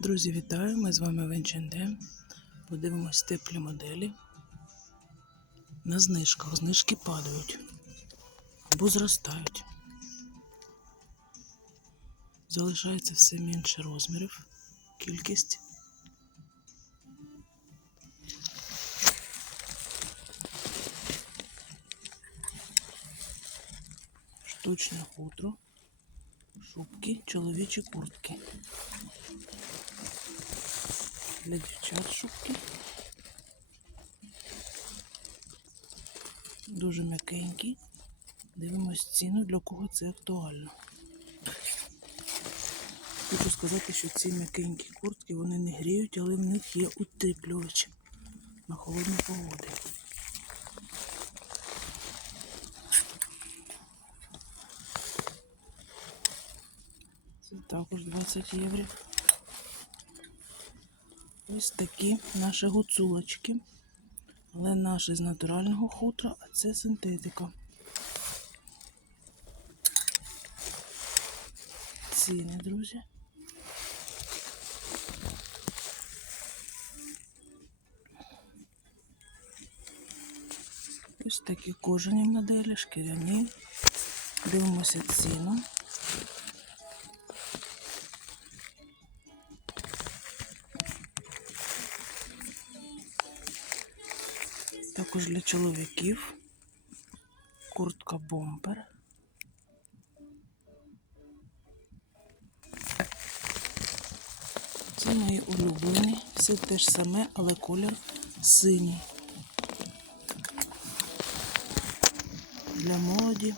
Друзі, вітаю! Ми з вами в H&M. Подивимось теплі моделі. На знижках. Знижки падають або зростають. Залишається все менше розмірів. Кількість. Штучне хутро, шубки, чоловічі куртки. Для дівчат шубки. Дуже м'якенькі. Дивимось ціну, для кого це актуально. Хочу сказати, що ці м'якенькі куртки вони не гріють, але в них є утеплювач на холодну погоду. Це також 20 євро. Ось такі наші гуцулочки. Але наші з натурального хутра, а це синтетика. Ціни, друзі. Ось такі кожані моделі, шкіряні. Дивимося ціну. Також для чоловіків куртка бомбер. Це мої улюблені. Все те ж саме, але колір синій. Для молоді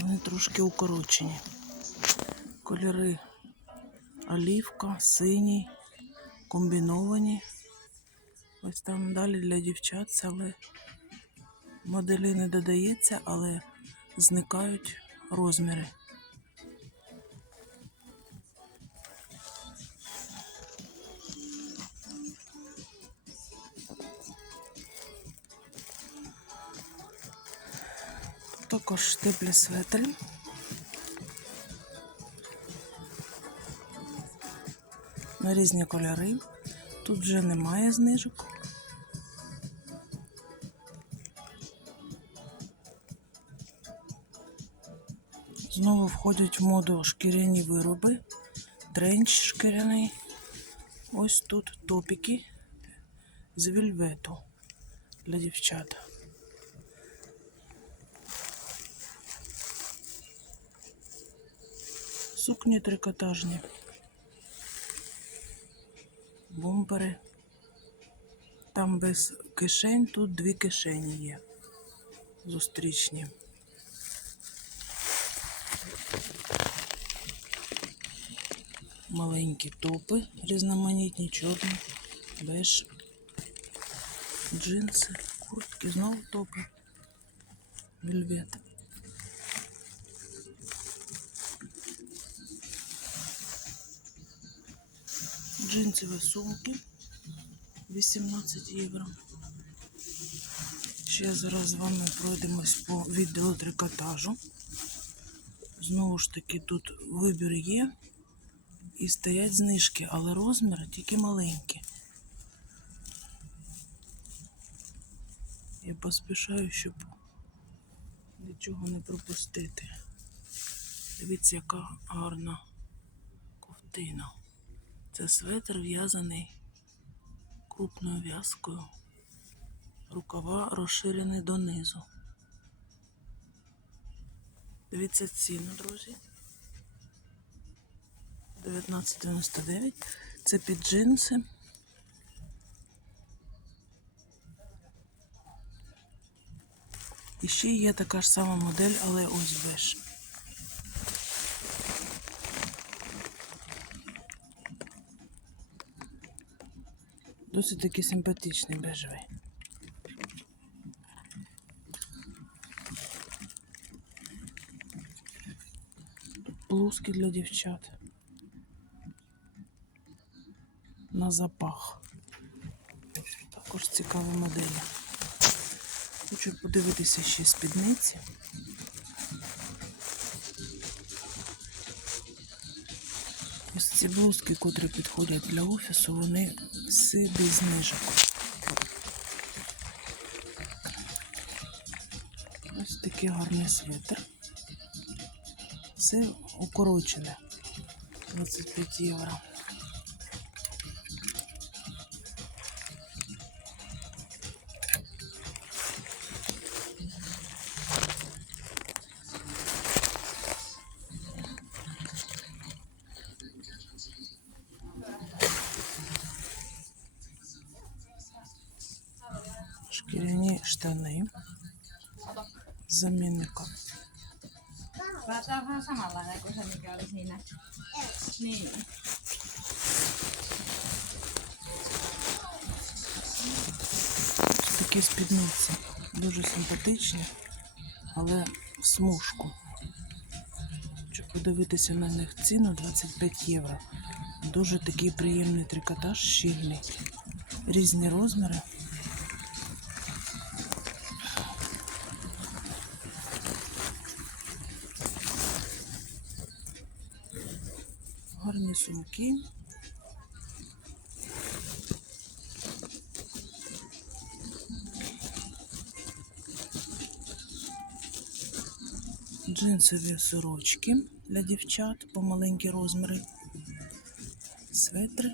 вони трошки укорочені. Кольори олівка, синій, комбіновані. Ось там далі для дівчат, але моделі не додається, але зникають розміри. Також теплі светри. На різні кольори. Тут вже немає знижок. Знову входять в моду шкіряні вироби, тренч шкіряний. Ось тут топіки з вільвету для дівчат. Сукні трикотажні, бомбери. Там без кишень, тут дві кишені є. Зустрічні. Маленькі топи, різноманітні, чорні, беж, джинси, куртки, знову топи, вельвет. Джинсові сумки 18 євро. Ще зараз з вами пройдемось по відділу трикотажу. Знову ж таки, тут вибір є і стоять знижки, але розміри тільки маленькі. Я поспішаю, щоб нічого не пропустити. Дивіться, яка гарна ковтина. Це светр в'язаний крупною в'язкою. Рукава розширені донизу. Дивіться ціну, друзі. 19,99. Це під джинси. І ще є така ж сама модель, але ось беж. Досить таки симпатичний бежевий. Блузки для дівчат. На запах. Також цікаві моделі. Хочу подивитися ще спідниці. Ось ці блузки, котрі підходять для офісу, вони всі без знижок. Ось такий гарний свитер. Це укорочене. 25 євро. Niin. Ось такі спідниці. Дуже симпатичні, але в смужку. Щоб подивитися на них ціну 25 євро. Дуже такий приємний трикотаж, щільний. Різні розміри. Гарні сумки. Джинсові сорочки для дівчат по маленькі розміри. Светри